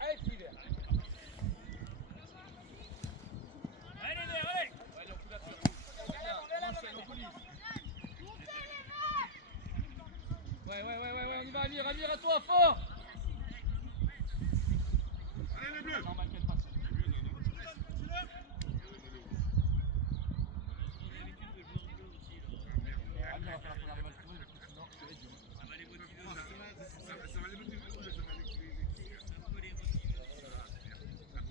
Allez, petit vert. Allez, vert, allez. Allez, on couverture. Ouais, on y va, Amir, à toi, fort. Allez les bleus. Normal qu'elle passe. Amir va faire la première balle pour eux, sinon ça va être dur. Ça va les motiver. Ça va les motiver, mais ça va les motiver.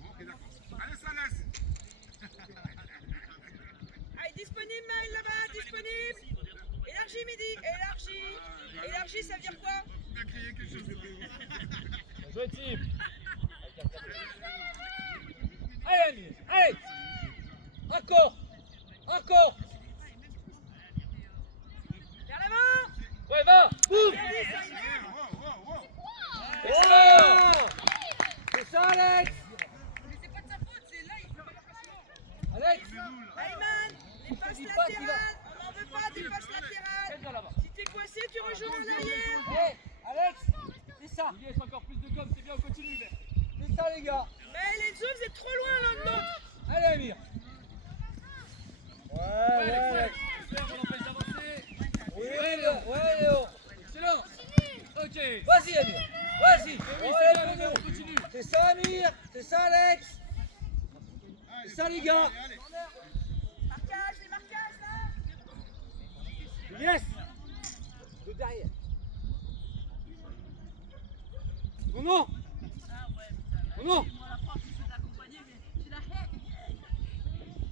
Ok, d'accord. Allez, Salès. Allez, disponible, Maël, là-bas, disponible. Élargie, Midi, élargie. Élargie, ça veut dire quoi? On a crié quelque chose de plus. Bien joué, Tim. Allez, Amir, allez. Encore. Vers l'avant. Ouais, va. Boum. Wow. C'est ça, Alex. Mais c'est pas de sa faute, c'est là, il fait pas passion. Alex. Ayman, des passes latérales. On n'en veut pas des passes latérales. Viens là-bas. Si t'es coincé, tu rejoins en arrière. Hey, Alex, c'est ça. Il laisse encore plus de com, c'est bien, on continue, mais. C'est ça, les gars. Mais Enzo, vous êtes trop loin l'un de l'autre. Allez, Amir. Ouais, Alex. On empêche d'avancer. Oui, Léo. Excellent. Ok. Vas-y, Amir. Vas-y. On continue. C'est ça, Amir. C'est ça, Alex. C'est ça, les gars. Marquage, les marquages là. Yes. De derrière. Oh non. Oh non.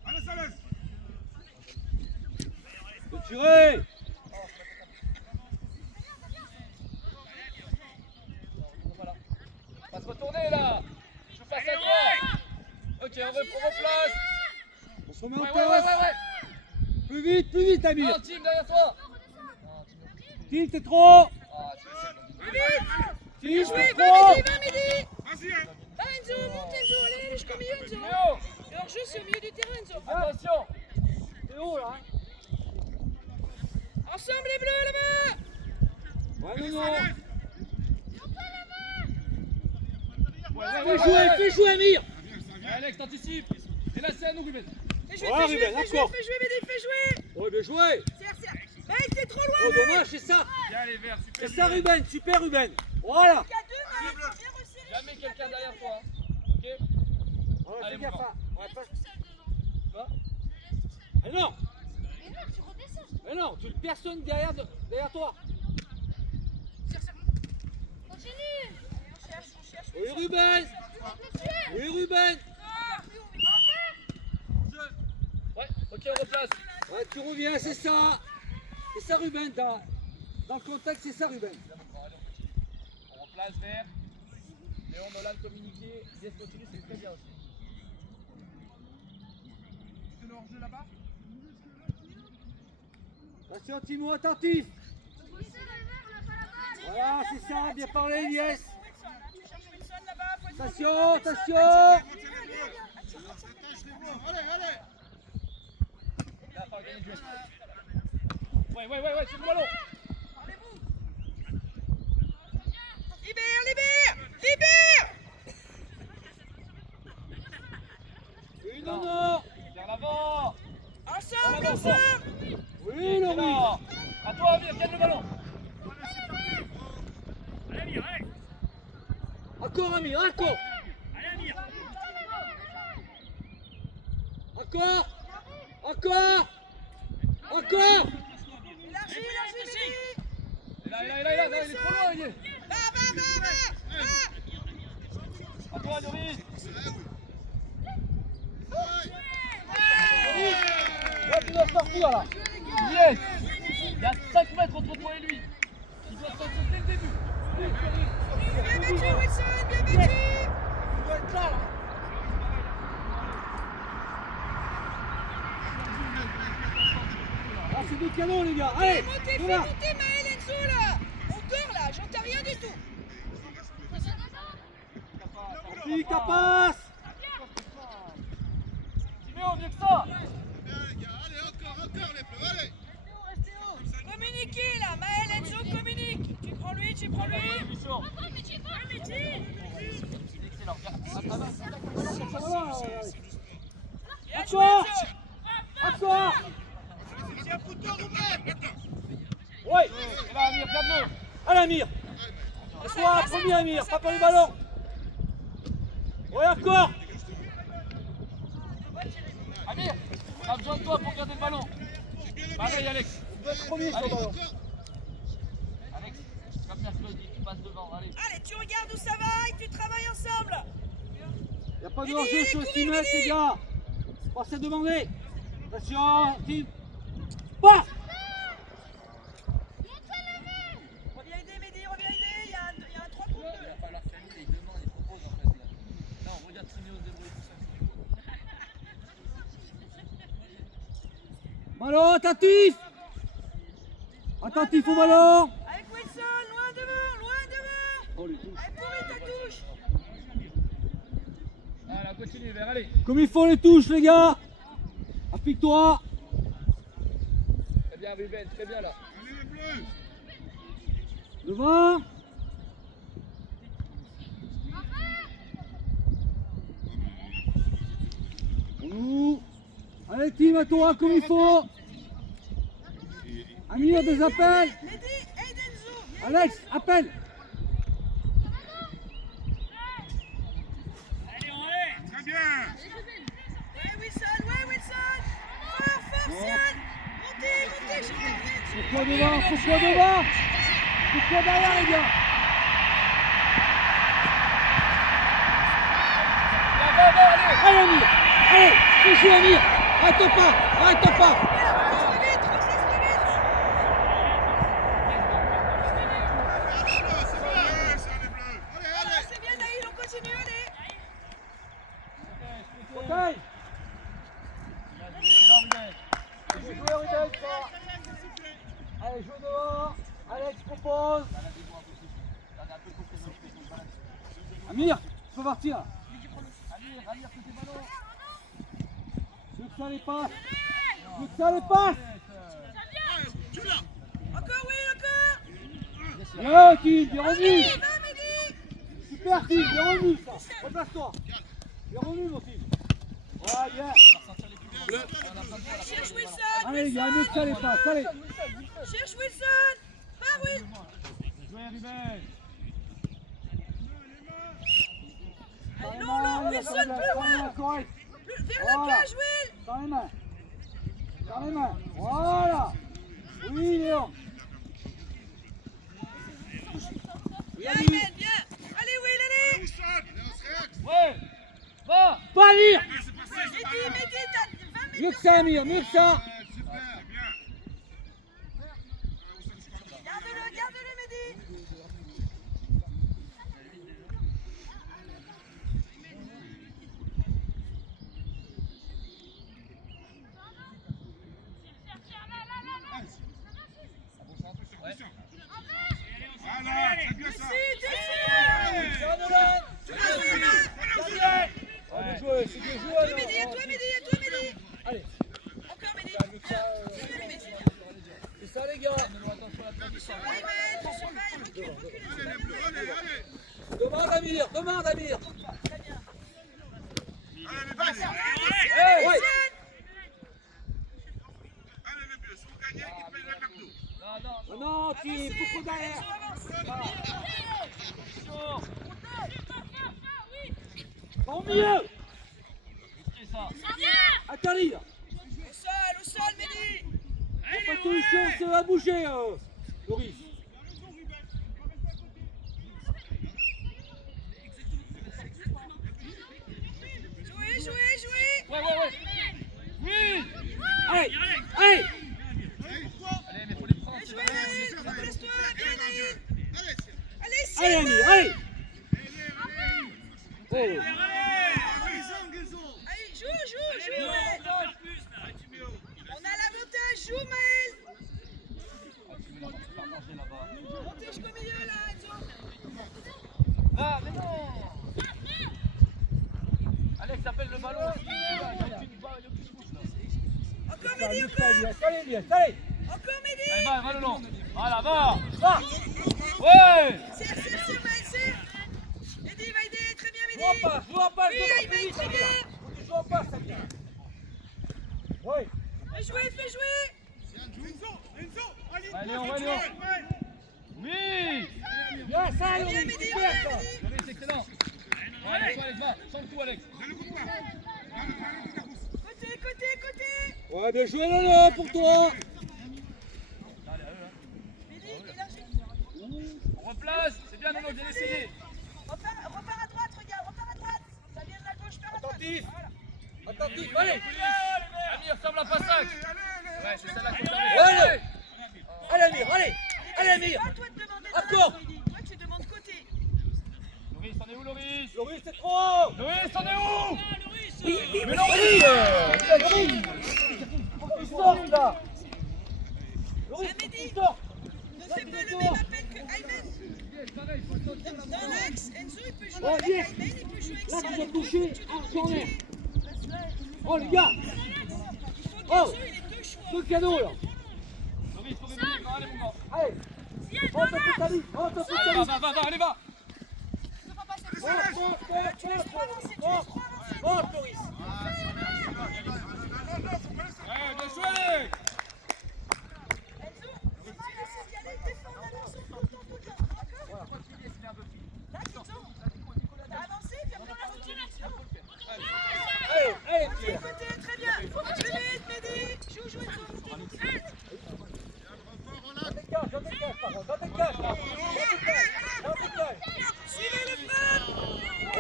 Allez, Salès. De tirer. Voilà. On va se retourner là. Je passe à droite. Ok, on replace. On se remet en Ouais. place. Plus vite, Amir. Non, Tim, derrière toi. Tim, t'es trop. Ah, Plus vite. Tim, Jouez, t'es va trop. Midi, va Midi. Vas-y, hein. Va Enzo, monte Enzo, allez, jusqu'au milieu Enzo. Léo. Le hors-jeu, c'est au milieu du terrain Enzo. Attention. C'est haut là. Ensemble les bleus là-bas. Ouais, Allez, non. Salès. Fais jouer, Amir. Ça vient, ça vient. Alex, t'anticipes. Et là, c'est à nous, Ruben. Fais jouer, Ouais, fais Ruben, jouer, d'accord. Midi, fais jouer. Ouais, bien joué. Serre. Maël, t'es trop loin. Oh, Maël. dommage, c'est ça. Bien les verts, super. C'est ça, Ruben. Super, Ruben. Voilà. Il y a deux, Maël, faut bien resserrer. Jamais quelqu'un derrière toi. Hein. Ok. Ouais, Allez, fais gaffe. mon grand. Ouais, pas... Quoi? Ah non. Mais non, personne derrière toi. Continue. On cherche. Oui, Ruben. Ouais, ok, on replace. Ouais, tu reviens, c'est ça. C'est ça, Ruben. Dans le contact, c'est ça, Ruben. On replace vert. Léon, Nolan, communiquer. Yes, continue, c'est très bien aussi. C'est le hors-jeu là-bas? Attention, Timo, attentif. Voilà, c'est ça. Bien parlé, yes. Tu cherches Wilson là-bas, faut être Attention. Attache les bleus. Allez. Là, pas gagner du jeu. Ouais, c'est le ballon. Libère. Oui, non. Vers l'avant. Ensemble. Oui, Laurie. Alors, à toi, Amir, gagne le ballon. Allez, Amir, allez. Encore, Amir, encore. Allez, Amir. Encore. Élargie, Midi. Il est là, il est trop loin, il est. Va. À toi, Doris. Là, tu dois sortir là. Yes. Il y a 5 mètres entre toi et lui. Il doit sortir dès le début. Bien battu, Wilson, bien battu. Il doit être là. Ah, c'est des canons, les gars. Allez, Fais voilà. monter Maël Enzo là. On dort là, j'entends rien du tout. Pique ta passe. Timéo, mieux que ça. Allez, encore les bleus, allez. Communiquez là, Maël Enzo communique. Tu prends lui. Position. Amir, pas pour le ballon. Ouais, encore. Amir, on a besoin de toi pour garder le ballon. Pareil, Alex. On doit être premier sur le ballon. Alex, comme mercredi, tu passes devant. Allez. Allez, tu regardes où ça va et tu travailles ensemble. Il n'y a pas de hors-jeu sur 6 mètres, les gars. Passez à demander. Attention, team. Pas. Reviens aider, Mehdi, reviens aider. Il y a un 3 contre 2. Il va falloir faire il demande, il propose en fait. Là. Non, regarde Siméo se débrouille tout seul. Ballon, attentif. Attentif au ballon. Avec Wilson, loin devant, loin devant. Oh, les touches. Allez, pourri ta touche. Allez, continue, vers allez. Comme il faut les touches, les gars. Applique-toi. Très bien, Ruben, très bien là. Allez les bleus. Devant. Nous. Allez, team, à toi, comme il faut. Amir, des appels. Mehdi, aide Enzo. Viens. Alex, appelle. Allez, on est. Très bien. Ouais, Wilson. Fort, Sian. Montez, Chantal. Pourquoi devant? Pourquoi devant? Pourquoi derrière, les gars? Allez, Amir. Allez, touchez Amir. Arrête pas. Transfert vite. Allez, c'est bien. Ça les bleus. Allez, Voilà, allez. c'est bien, Naïl, on continue, allez. Ok. Excellent, Ruben. Jouez, Ruben, ça. Allez, joue devant. Alex propose. Amir, tu peux partir. Amir, côté ballon. Je veux que ça les passe. Tu l'as. Encore, oui, encore. Bien, Tim, bien revenu. Allez, va, Mehdi. Super, Tim, bien revenu, ça. Replace-toi. Bien revenu, mon Tim. Voilà, bien. Cherche Wilson. Allez, les gars, mieux que ça les passe. Allez. Cherche Wilson. Va, Will. Jouez, Ruben. Allez, non, Wilson, plus loin. Correct. Vers la cage, Will. Dans les mains. Voilà. Oui, Léon. Viens, Ahmed, viens. Allez, Will, allez. Wilson. Allez, on se réaxe. Ouais. Va. Pas lire. Allez, c'est passé. Mehdi, t'as 20 minutes. Mieux que ça, Amir, mieux que ça. Super. Bien. Garde-le, Mehdi. Voilà, c'est bien ça. Ça va, Nolan. Bien joué, c'est bien joué. Toi, Mehdi. Allez, Encore, Mehdi. c'est ça, les gars. Allez, Maël, tu surveilles, recule. Allez les bleus, allez, allez. Demande Amir. Allez les bleus. Hey, ouais. Allez les bleus, si vous gagnez, ils payent le McDo. Non, Tim, beaucoup derrière. Au milieu. Attends, Lille. Au sol, Mehdi. Pas de solution, ça va bouger, Loris. Jouez. Ouais. Oui. Allez. Allez, mais faut les prendre. Jouez, Naïl. Repose-toi, bien, Naïl. Allez, c'est... Allez, Sian. Allez, Amir, allez. Oh. Allez, joue, Maël. On a l'avantage, joue, Maël. Montez jusqu'au milieu, là, Enzo. Ah, mais non. Alex appelle le ballon. Il y a aucune bouche là. Encore, Mehdi, Allez, encore. allez. Encore, Mehdi. Allez, va le long. Voilà, va. Ouais. Serre, Maël, serre. Mehdi, va aider, très bien, Mehdi. Joue en passe, Oui, il va être très bien. Joue en passe, ça vient. Oui. Fais jouer. Enzo, allez, Allez, on va. Oui. Bien, ça, Très bien, Loris, Mehdi, super, reviens, ça. Mehdi. Loris, excellent. Alex, va. Sans le coup, Alex. Côté. Ouais, bien joué, Lolo, pour toi. Mehdi, élargis. On replace. C'est bien, Nono, bien essayé. Repars à droite, regarde, repars à droite. Ça vient de la gauche, pars à droite. Attentif. Voilà. Attentif, allez. Amir, ferme la passac. Ouais, c'est celle-là qu'on Allez. Allez, Amir, allez. Allez, Amir. Pas toi de demander Encore. dans la Mehdi. Toi, tu demandes côté. Loris, t'en es où, Loris? Loris, c'est trop. Loris, t'en es où? Mais Loris. Loris. Il sort, là. Loris, Ah, Mehdi. il sort. Ne fais pas le même appel que Ayman. Dans l'axe, Enzo, il peut jouer Oh, avec yes. Ayman, il peut jouer avec Là, Sian. tu dois Il toucher faut que tu un donnes corner. côté. Oh, les gars. Il faut Oh. qu'Enzo, il ait deux choix. Deux cadeaux, là. Loris, faut revenir, allez, mon gars. Allez. Rentre un peu ta vie. Rentre un peu ta vie. Va, allez, va. Tu laisses trois avancer, tu laisses trois avancer. Rentre, Loris. Ouais, bien joué. Enzo, c'est pas laisser d'y aller, défendre à l'ensemble tout le temps, d'accord? Là, tu sens. T'as avancé, puis après t'as reculé. Allez, Pierre. Côté, très bien. Plus vite, Mehdi. Joue, Enzo. Dans tes cages, par contre. Dans tes cages. Suivez le frère.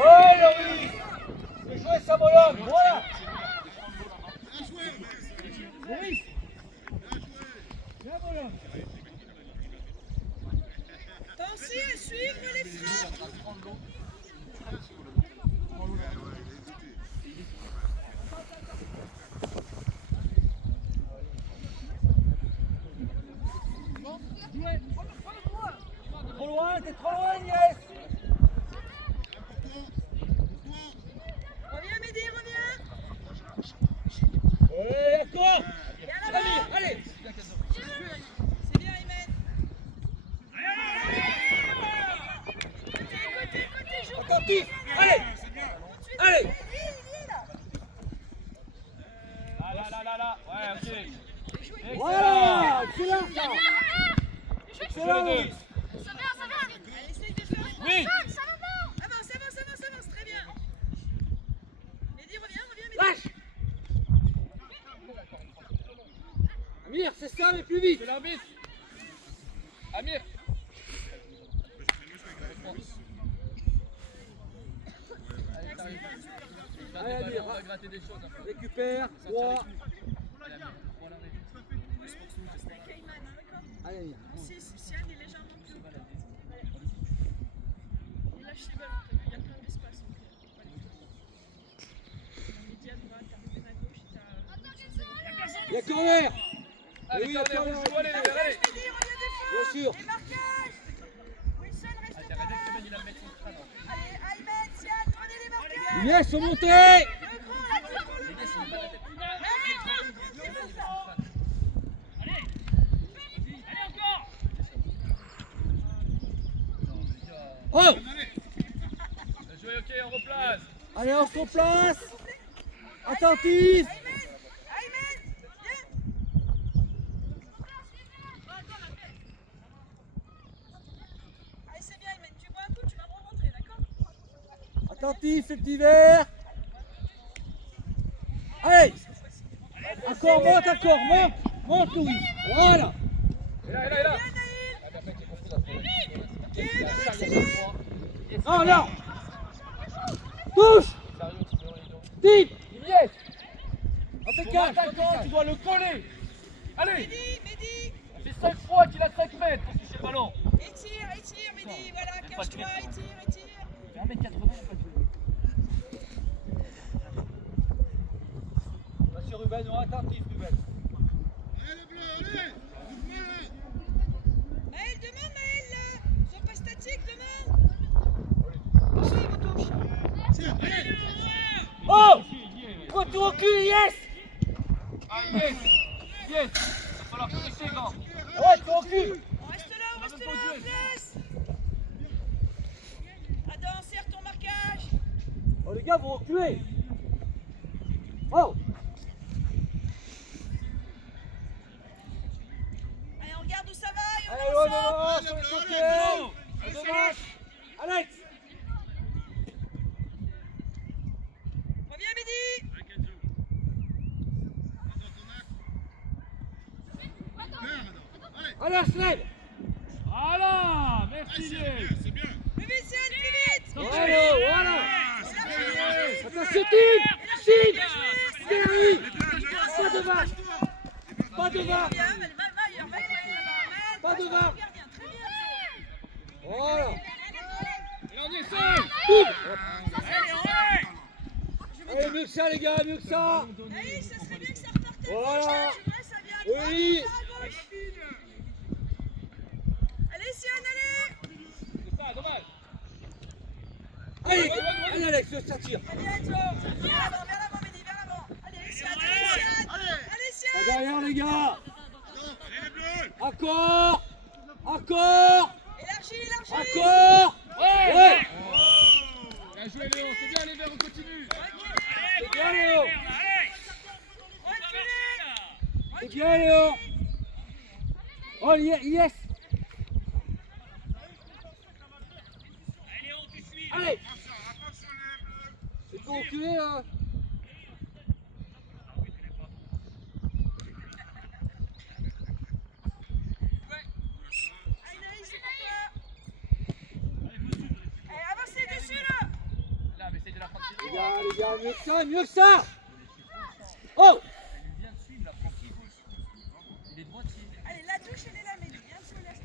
Ouais, Loris. C'est joué sa Bologne. Voilà. Loris. Bien, Bologne. Pensez à suivre les frappes. Trop loin, t'es trop loin, Yes. Reviens, Mehdi, reviens. D'accord. Viens là-bas. Allez. C'est bien, Ayman. Côté, joue. Attentif. Allez. Allez. Lui, là. Là. Ouais, ok. Voilà. Excellent, ça. Excellent, Loris. Allez, essaye de faire. Oui. Avance, très bien. Mehdi, reviens, Mehdi. Lâche. Amir, c'est ça, mais plus vite. C'est l'arbitre. Amir. Allez, Amir. On va gratter des choses. Hein. Récupère. 3. Avec Ayman, d'accord? Allez, Amir. Sian est légèrement plus haut. Il lâche ses ballons, t'as vu, il y a plein d'espace. Mehdi à droite, t'as Ruben à gauche, t'as. Il y a corner. Allez, Oui, corner, corner. on joue, allez. Mehdi, reviens défendre. Bien sûr. Les marquages. Wilson, reste Allez, pas arrête, là. il va mettre son crâne. Allez, Ayman, Sian, prenez les marquages. Yes, faut monter. Le grand, là, tu prends le Les gars, grand. c'est pas la tête. Allez, encore. Oh. Bien joué, ok, on replace. Allez, on se replace. Attentif. Ayman, viens. Allez, c'est bien, Ayman. Tu bois un coup, tu vas me remontrer, d'accord? Attentif, le petit verre. Allez. Encore, monte, Louis. Voilà. Et là. Bien, Naïl. Bien, Marc, c'est bien. Non, non. Touche. Deep. Yes. Dans tes Ton cages. attaquant, tu dois le coller. Allez. Mehdi. Ça fait 5 fois qu'il a 5 mètres pour toucher le ballon. Étire, Mehdi. Voilà, cache-toi, étire. 1m80, pas de jeu. Vas-y, Ruben, non, attentif, Ruben. Maël, demande, Maël, là. Sois pas statique, demande. Touche, touche. Oh. Retour au cul, yes. Ah, yes. Il va falloir corriger, grand. Ouais, tu au cul. On reste là, en place. Adam, serre ton marquage. Oh, les gars, vous reculez. Oh. Allez, on regarde où ça va et on Allez, est ouais, ensemble. devant sur le côté. On devance. Alex. Reviens, Mehdi. Allez, Arsenal. Voilà, merci Dieu. C'est bien. Plus vite, Sian, plus vite. Voilà. Ah, c'est bien. Attention, Tim. Tim. Derrière. Pas de vache. Pas de vache. Bien, va, Pas de vache. gardien, très bien. Voilà. Et on est seul. Tim. Allez, on est. Allez, mieux que ça, les gars, mieux que ça. Allez, ça serait bien que ça repartait à Voilà. gauche, là. J'aimerais ça vient à droite, Oui. ça à gauche. Allez, Sian, allez. C'est pas dommage. Allez, allez, Alex, ça tire. Viens, Joe. Viens l'avant, Mehdi, viens l'avant. Allez, Sian, allez, Sian. Allez, Sian. Pas derrière, les gars. Allez, les bleus. Encore. Encore. Élargis. Encore. Ouais. Bien joué Léo, c'est bien les verts, on continue. C'est bien, Léo. Reculez. C'est bien, Léo. Oh, yes. Allez. Attention, les bleus. C'est pour reculer, hein. Allez, c'est pour toi. Allez, avancez dessus, là. Là, mais c'est de la frappe. Les gars, mieux que ça. Oh. Il vient de suivre la frappe. Il est droitier. Allez, la touche, elle est là, Mehdi. Viens sur la tu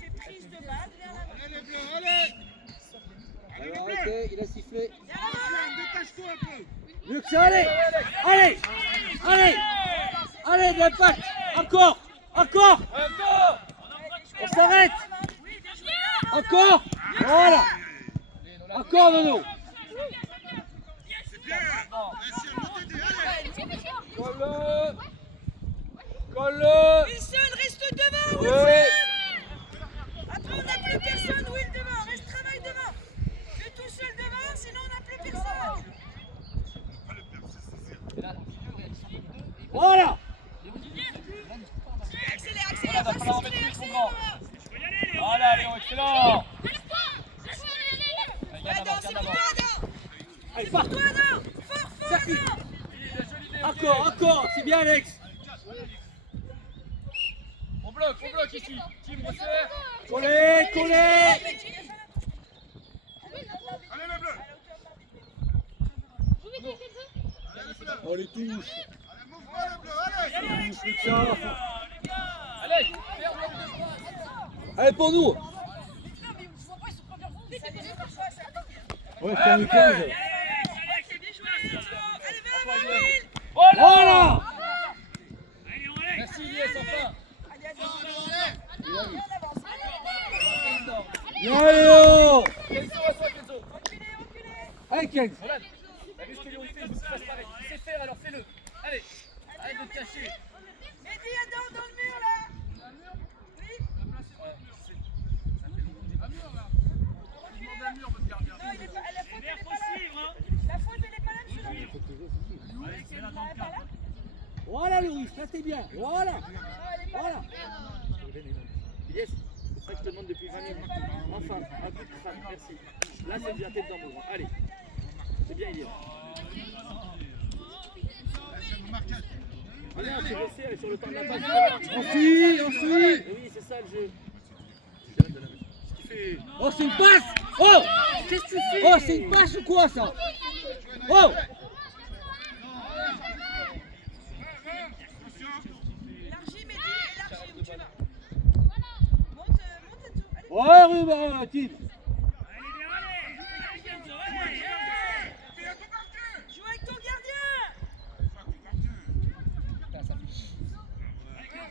fais prise de balle, viens là. Allez, les bleus, allez. Allez, les bleus. Arrêtez, il a sifflé. Détache-toi un peu. Mieux que ça, allez. Allez. Allez. Allez, d'impact. Encore. Encore. On s'arrête. Oui, bien joué. Encore. Voilà. Encore, Nono. C'est bien. Merci à vous d'aider. Allez. Colle-le. Colle-le. Wilson, reste devant, Oui. Wilson. Après, on n'a plus personne, Will, devant. Reste, travaille devant. Tu es tout seul devant, sinon on n'a plus personne. Voilà. Accélère, pas siffler, accélère. Voilà Léo, excellent. Adam, c'est pour toi, Adam. Allez, C'est pour part. toi, Adam. Fort, Adam. Encore. C'est bien, Alex. On bloque ici. Team resserre. Collez. Allez, les bleus. Allez, les bleus. Oh, les touches. Allez, mouvement, les bleus. Allez. Plus que ça. Allez, ferme le Allez, pour nous. Ouais, c'est le 15. Allez, vers l'avant, Will. Voilà. Merci Lies, enfin. Allez, Adam. Bien, Léo. Kenzo, à toi Kenzo. Reculez. Allez, 15. Voilà. T'as vu ce que Léo il fait, il faut que tu fasses pareil. Tu sais faire, alors fais-le. Allez, arrête de te cacher. Mehdi, Adam, dans le mur, là. Oui. Non, il est pas, la faute, elle est pas là. La faute, elle est pas là, monsieur l'arbitre. Elle est pas là. Voilà, Louis, ça c'est bien. Voilà. Non, elle est pas là. Voilà. Yes, c'est ça que je te demande depuis 20 minutes. Enfin, un coup de crâne, merci. Là, c'est déjà tête dans mon droit. Allez, c'est bien, Elias. Allez, je vais essayer, elle est sur le temps de la passe. On suit. Mais oui, c'est ça le jeu. Ce qui fait. Oh, c'est une passe. Oh. Qu'est-ce que tu fais? Oh, c'est une passe ou quoi, ça? Oh. Élargis, Mehdi, élargis où tu vas. Monte et tout. Allez. Ouais, Ruben, Tim. Joue avec ton gardien.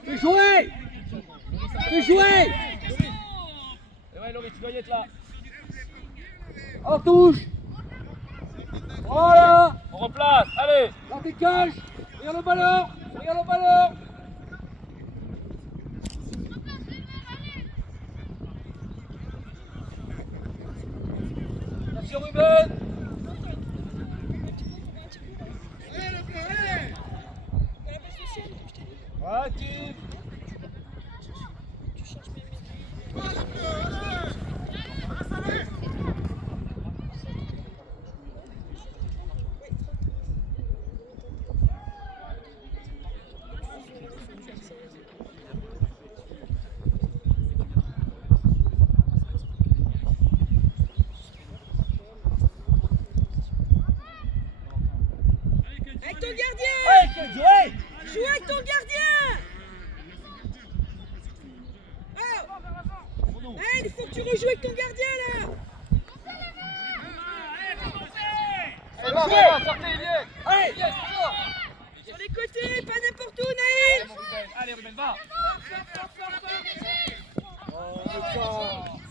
Fais jouer. Fais jouer. Et ouais, Laurie, tu dois y être là. En touche. Voilà. On replace, allez. Là, dégage. Regarde le ballon. Regarde le ballon. Attention, Ruben. Ouais, Tim. gardien. Kenzo, hey. Joue avec ton gardien. Oh. Hey, il faut que tu rejoues avec ton gardien là. Sortez, Iliès. Allez. Iliès, sors. Sur les côtés, pas n'importe où, Naïl. Allez, Ruben, va.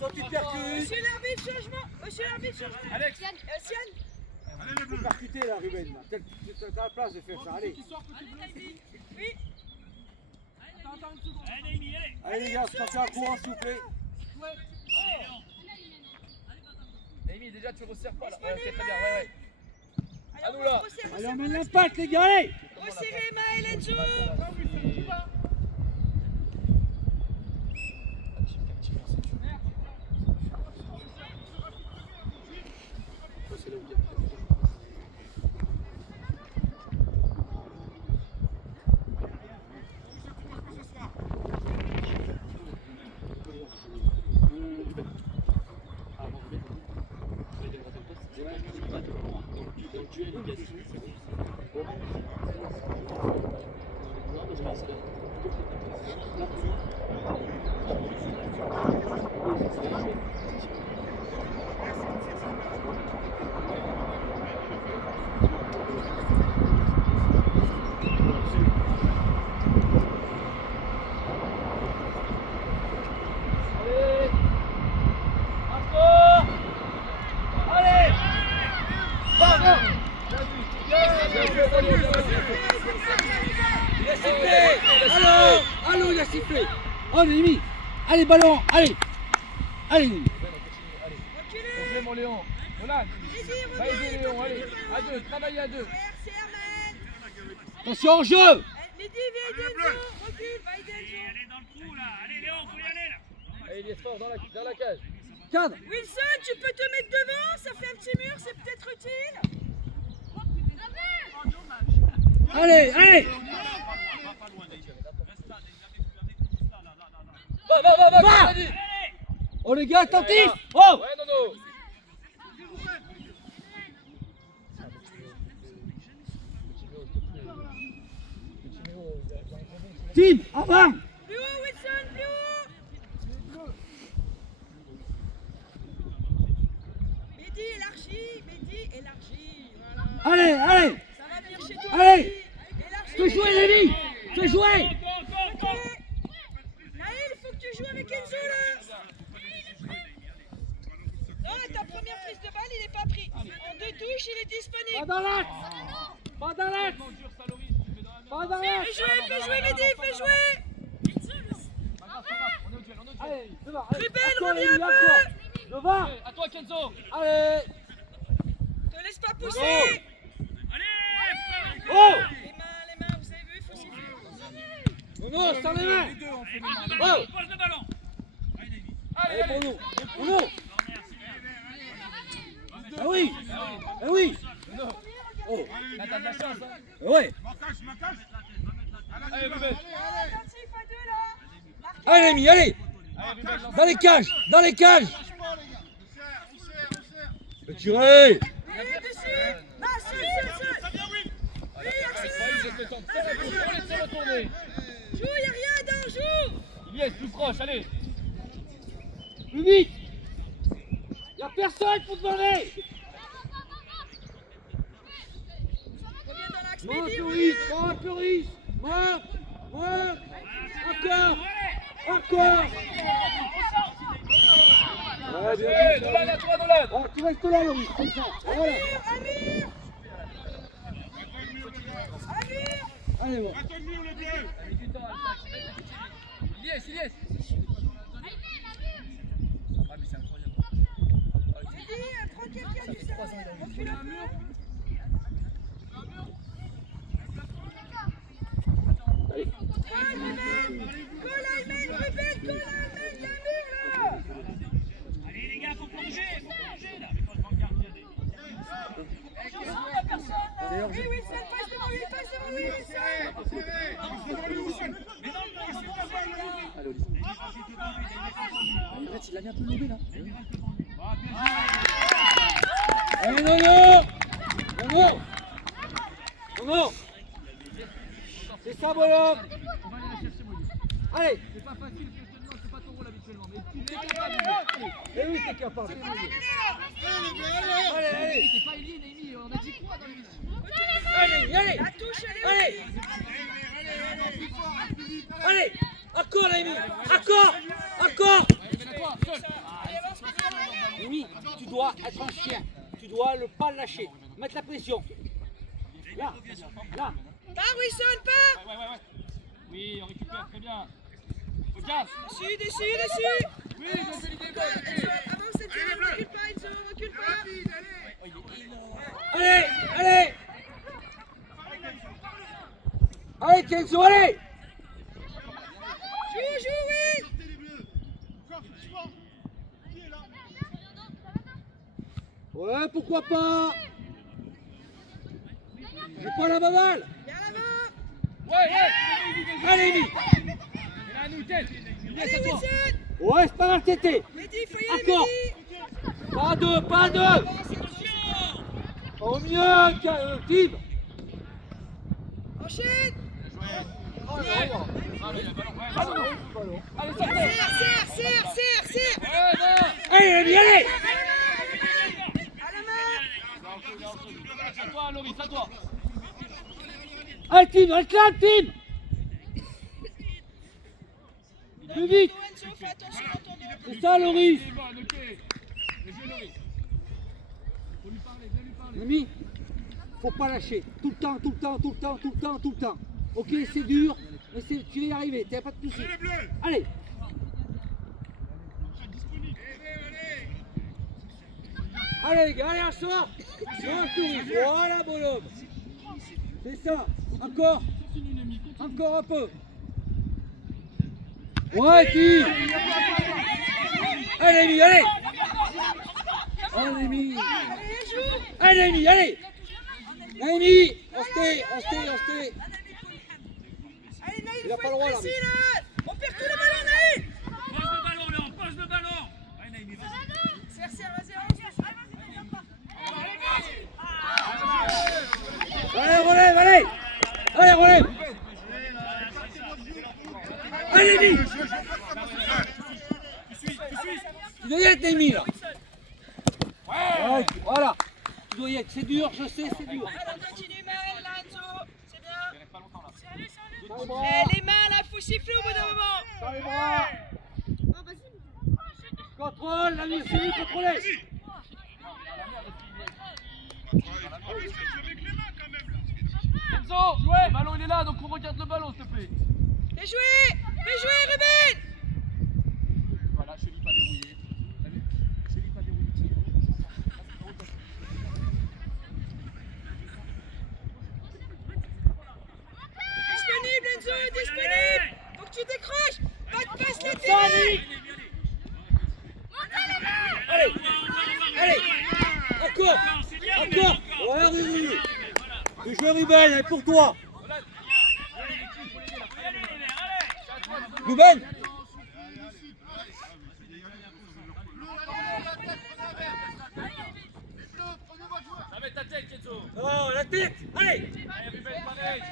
Sans tu percutes. Monsieur l'arbitre, changement. Monsieur l'arbitre, changement. Alex. Sian. Faut percuter là, Ruben. T'as la place de faire ça. Allez. Oui. Allez les gars, sortez un courant s'il vous plaît. Amy, déjà, tu resserres pas là. Ouais, ok, très bien, ouais. Allez, À nous, on là. resserre, Allez, on resserre, mène l'impact les gars, allez. resserrez Maël Enzo. Il a sifflé. Allô, il a sifflé. Oh Némi. Allez ballon, allez. Allez Némi. Refais mon Léon. Nolan. Va aider Léon, allez. À deux, travaillez à deux. Serre, Maël. Attention en jeu. Mehdi, viens aider Enzo. Recule, va aider Enzo. Allez dans le trou là. Allez Léon, faut y aller là. Allez, Iliès, fort dans la cage. Cadre. Wilson, tu peux te mettre devant, ça fait un petit mur, c'est peut-être utile. Allez, allez. Va, vas-y. Oh les gars, attentifs. Oh. Ouais, Nono. Tim, avant. Plus haut, Wilson, plus haut. Mehdi, élargis. Voilà. Allez, allez. Ça va venir chez toi. Allez. Mehdi. Élargis. Fais jouer Lévi. Fais jouer. Ok. Naël, il faut que tu joues avec Enzo là. Non, ta première prise de balle, il n'est pas pris. En deux touches, il est Pas disponible. dans l'axe. Pas dans l'axe. Pas dans l'axe. Fais jouer, Mehdi, fais jouer. Allez, devant. Ruben, Encore, reviens Lévi, un encore. peu. Devant. À toi, Kenzo. Allez. Te laisse pas pousser. Oh. Les mains, vous avez vu, il faut siffler. Non, sans les mains. Oh. Pose le ballon. Allez, pour nous. Pour nous. Ah oui. Ah oui. Oh. Là, t'as de la chance, hein. Ouais. Allez, Ruben. Attentif à deux là. Allez, Rémi, allez. Allez, Ruben, lance. Dans les cages. Dans les cages. Tirez. Oui, dessus. Ah, seul. Oui, accélère. J'ai fait le temps de faire un coup. On laisse se retourner. Joue, y'a rien dedans, joue. Iliès, plus proche, allez. Plus vite. Y'a personne pour te donner. Reviens dans l'axe, Moins Mehdi, Puris. reviens. Moins Puris. Moins. Encore. Encore. Ouais, bien Hey, vu. Nolan, à toi, Nolan. Ah, tu restes là, Loris. C'est ça. Voilà. Amir. Allez, bon. Avec du temps, Iliès. Ah, mais c'est incroyable. Mehdi, prends quelqu'un du sein. Recule un peu. Colle Aymen, Ruben, colle Aymen, il y a un mur là. Allez les gars, faut plonger là. Mais quand je m'en garde, il y a des. Oui, Wilson, passe devant lui, Wilson. Il l'a mis un peu lobé là. Allez, non. ça, bonhomme. On va aller la chercher, Moïse. Allez. C'est pas facile, parce que je te demande, c'est pas ton rôle habituellement. Mais tu t'es capable. Allez. Et oui, t'es capable. Allez, allez. T'es pas ailier, Némi. On a dit quoi dans les minutes? Allez, allez. La touche, elle est Allez. Allez. Encore, Rémi. Encore. Encore. Mets-toi, seul. Oui, tu dois être un chien. Tu dois ne pas le lâcher. Mettre la pression. Là. Là. Pas, Wilson, pas. Ouais. Oui, on récupère, très bien. Regarde. Dessus, dessus, dessus. Oui, j'ai fait l'idée, bon. Avance, cette zone, ne recule pas, Enzo, recule pas. Allez, allez. Allez, Kenzo, allez. Joue, oui. Ouais, pourquoi pas. J'ai pas la baballe. Viens là-bas. Ouais. Allez, Rémi. Et là, nous, tête. Allez, Wilson. Ouais, c'est pas mal, tété. Mehdi, faut y aller, Encore. Mehdi. Pas deux, pas deux. Avance, Enzo. Au mieux, Tim. Enchaîne. Allez, sortez. Serre. Ouais, non. Allez, Rémi, allez. À la main. À toi, Loris, à toi. Allez, Tim, réclame, Tim. Plus vite. Enzo, fais attention dans ton dos. C'est ça, Loris. C'est bon, ok. Le jeu, Loris. Faut lui parler, viens lui parler. Mimi, faut pas lâcher. Tout le temps. Ok, c'est dur, mais tu vas y arriver. T'as pas de soucis. Allez. Allez, les gars, allez, un sort. Voilà, bonhomme. C'est ça. Encore un peu. Ouais, Tim. Allez, Rémi, allez. Allez, Mimi. Allez, Rémi, allez. Rémi, on se tait. Allez, Naïl, Il a faut pas le droit, être là, précis, là. On perd tout le ballon, Naïl. Pose le ballon. Allez, Naïmi, vas-y. Serre, vas-y, avance. Allez, relève, allez. Allez, relève. Allez, Rémi. Tu dois y être, Rémi, là. Ouais, voilà. Tu dois y être. C'est dur, je sais, c'est dur. Alors, continue, Maël, là, Enzo. C'est bien. Pas longtemps, là. Dans les bras. Eh, les mains, là, faut siffler au bout d'un moment. Dans les bras. Contrôle, la vie, c'est lui, contrôlez. Enzo, jouez. Le ballon, il est là, donc on regarde le ballon, s'il te plaît. Fais jouer, Ruben. Voilà, cheville pas verrouillée. T'as vu? Cheville pas verrouillée. Disponible, Enzo, disponible. Faut que tu décroches. Pas de passe, les Allez. Allez. Allez. Encore. Ouais, oui. Le jeu, Ruben, est pour toi. Ruben. Ça met ta tête, Kenzo. Oh, la tête. Allez. Allez, Ruben, pareil.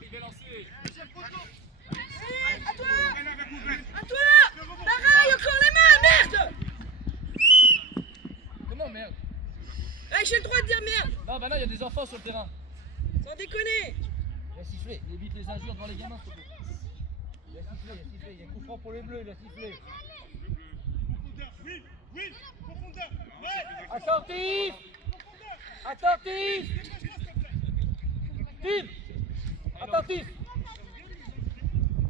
Il est lancé. À toi. Pareil, encore les mains, merde. Comment, merde? Eh, j'ai le droit de dire merde. Non, bah là, il y a des enfants sur le terrain. Sans déconner. Il a sifflé. Il évite les injures devant les gamins, s'il te plaît. Il a sifflé. Il y a coup franc pour les bleus, il a sifflé. Attentif. Tim. Attentif.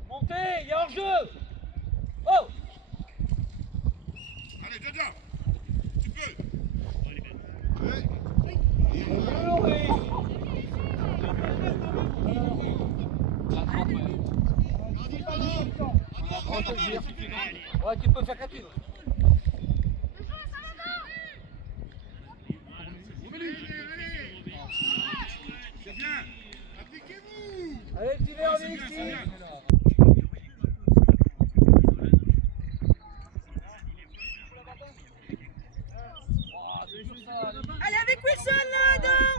Montez, il y a hors-jeu. Oh. Allez, Dada, tu peux. Ouais, tu peux faire capture. C'est bien. Appliquez-vous. Allez, petit verre, ici. Allez, avec Wilson, là, dedans.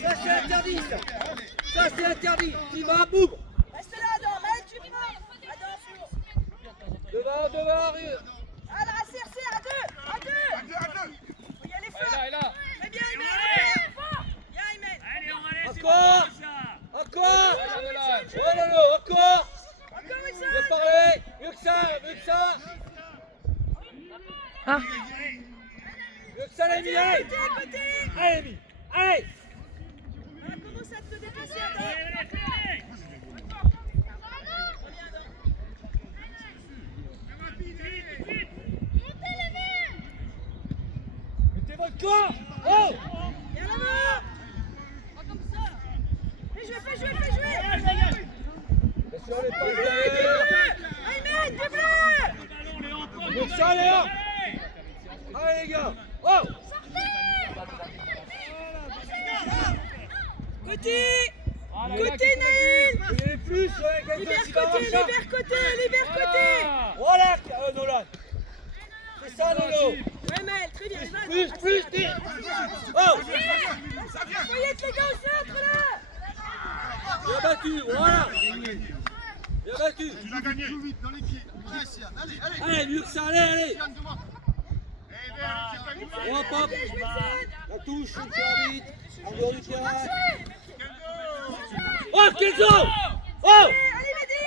Ça c'est interdit ça. Ça c'est interdit. Tu vas, boum. Reste là, Adam. Maël, tu prends. Adam, sur. Devant, Ah, là, serre, à deux. Faut y aller fort. Elle est là. Très bien, Aymen. Bien, Aymen. Allez, on va laisser Encore. ça. Encore. Allez, Oh Lolo, encore. Encore, Wilson. Bien parlé. Mieux que ça. Mieux que ça, Lémi, allez. Côté. Allez, Lémi. Allez. Ah, commence à te déplacer, Adam. Allez, allez. Reviens, Adam. Mettez votre corps. Oh. Viens là-bas. Fais jouer. Bien sûr, les passes derrière. Aymen, double. Mieux que ça, Léon. Allez, les gars. Oh. Côté. Ah, là, Côté, là, qui Naïl. Il y en a plus, ouais, quelqu'un qui va en chat. Libère côté. Voilà, Nolan. C'est ça, Lolo. Ouais, Maël, très bien. Plus, tire. Oh. Foyette, les gars, au centre, là. Bien battu, voilà. Bien battu. Tu l'as gagné. Plus vite dans les pieds. Allez, mieux que ça, allez. Hop, hop. La touche, une arbitre. En dehors du terrain. Oh, Kenzo. Oh. Allez, Mehdi.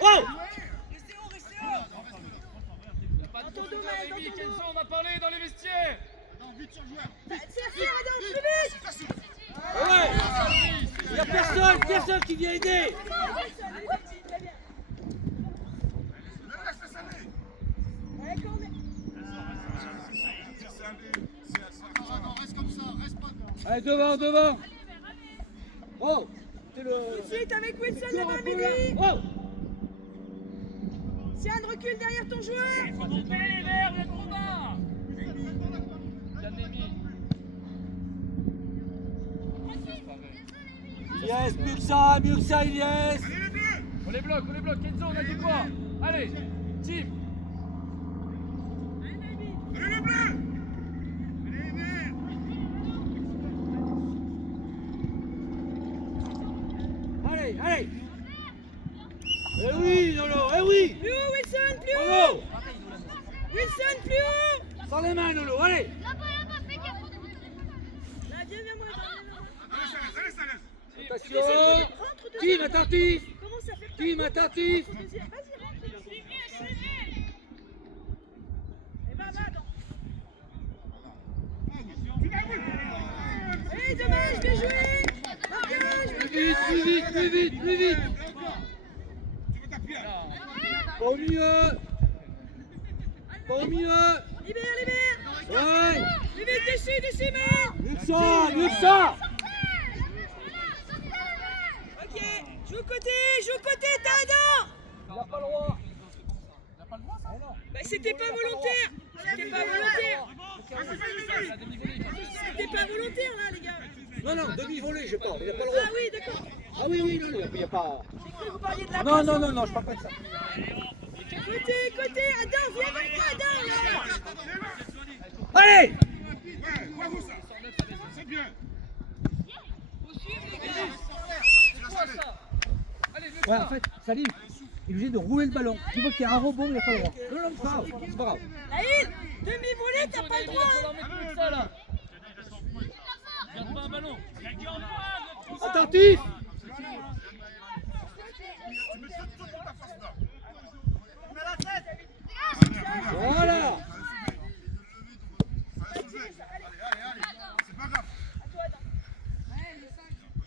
Oh. Rémi, Kenzo, on a parlé dans les vestiaires. Serre, Adam, plus vite. Ouais. Il n'y a personne qui vient aider. Allez, devant. Oh. C'est le... Ensuite, avec Wilson Encore là-bas, un peu là. Mehdi. Oh. Sian, recule derrière ton joueur. Il faut monter les verts, viens trop bas. Yes, mieux que ça, Ilyes. On les bloque. Kenzo, on a dit quoi? Allez, team. Allez. Eh oui, Nolo, eh oui. Plus haut, Wilson, plus haut. Bravo. Wilson, plus haut. Sans les mains, Nolo, allez. Là, viens moi. Attention. Team attentif. Commence à faire Team attentif. Vas-y, rentre. Et va, Adam. Eh, dommage, bien joué. Marquage, Plus vite. Pas au milieu. Libère. Ouais. Plus vite, dessus, man. Mieux que ça. Ok, joue côté, t'as Adam. Il n'a pas le droit. Bah, c'était pas volontaire. C'était pas volontaire, là, les gars. Non, demi-volée, je parle. Il n'a pas le Ah droit. oui, d'accord. Ah oui, non, il n'y a pas... Vous parliez de la Non, je parle pas de ça. Côté, Adam, viens avec moi, Adam, là. Allez. Bravo ça. C'est bien. Ouais, en fait, Salim, il est obligé de rouler le ballon. Tu vois qu'il y a un rebond, il n'a pas le droit. Non, c'est pas grave. C'est pas grave. Naïl, demi-volée, t'as pas le droit. On en met plus que ça là. Garde pas un ballon. Attentif. Tu mets toute ta force là. Voilà. C'est pas grave.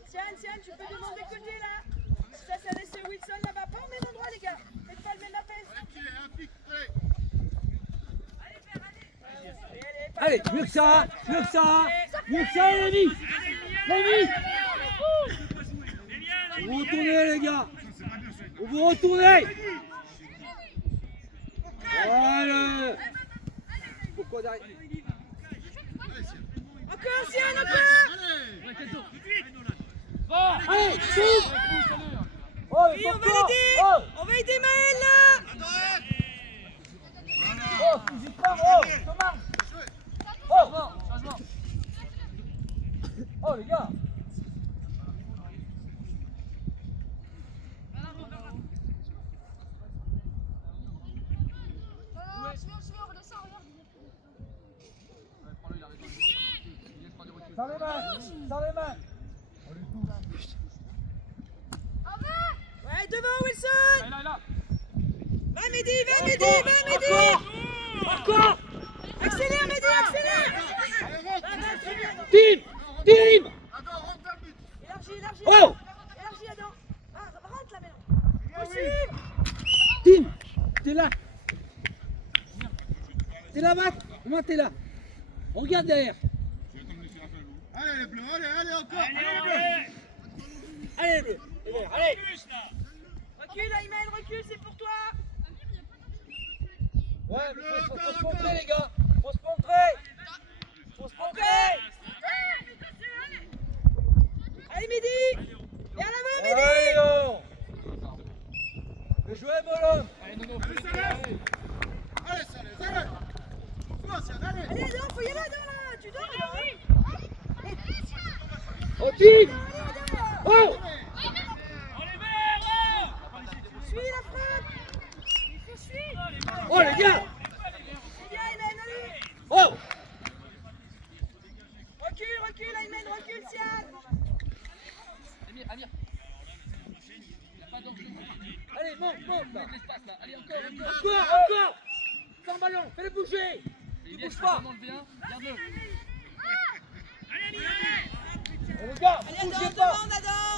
Sian, tu peux demander côté, là. Ça laisse Wilson là-bas. Pas au même endroit, les gars. Faites pas le même appel. Allez, mieux que ça, Lémi. Vous retournez, les gars. Vous retournez. Voilà. Pourquoi derrière? Encore, Sian, encore. Allez, souffle. Oh, Oui, on va l'aider. On va aider Maël, là. Oh, Oh, Fusil pas, oh, Thomas. Oh, Changement. oh, les gars. Sans les mains, sans les mains. Ouais, devant Wilson. Là. Va Mehdi, va Mehdi, va Mehdi. Encore. Accélère Mehdi, accélère. Team. Team. Attends, rentre dans le but. Élargis. Oh. Élargis Adam. Ah, rentre là maintenant. Possible. Team. T'es là. T'es là, Matt. Comment t'es là? Regarde derrière. Allez les bleus, allez encore. Allez, Allez les bleus. allez. Allez, les bleus. Les verts, allez. Plus, là. Recule Ayman, recule, c'est pour toi. Ouais, mais faut se montrer, les gars. Faut se montrer. Faut se montrer. Allez Mehdi. Et à l'avant Mehdi. Allez, Léon. Bien joué, bonhomme. Allez, Nono, fais les deux, allez. Allez, Salès, allez. Allez. Allez Adam, faut y aller Adam là. Tu dors Adam. Oh, team. Oh. On les verts, Suis la frappe. Il faut suivre. Oh, les gars. Viens Ayman, allez. Oh. Recule Ayman, recule Siad. Amir. Il a pas d'enjeu. Allez, monte, monte, là. Mets de l'espace, là. Allez, encore. Encore. Sans ballon. Fais-le bouger. Il bouge pas. Dans le V1, garde-le. Et les gars, Allez bougez Adam, pas. demande Adam.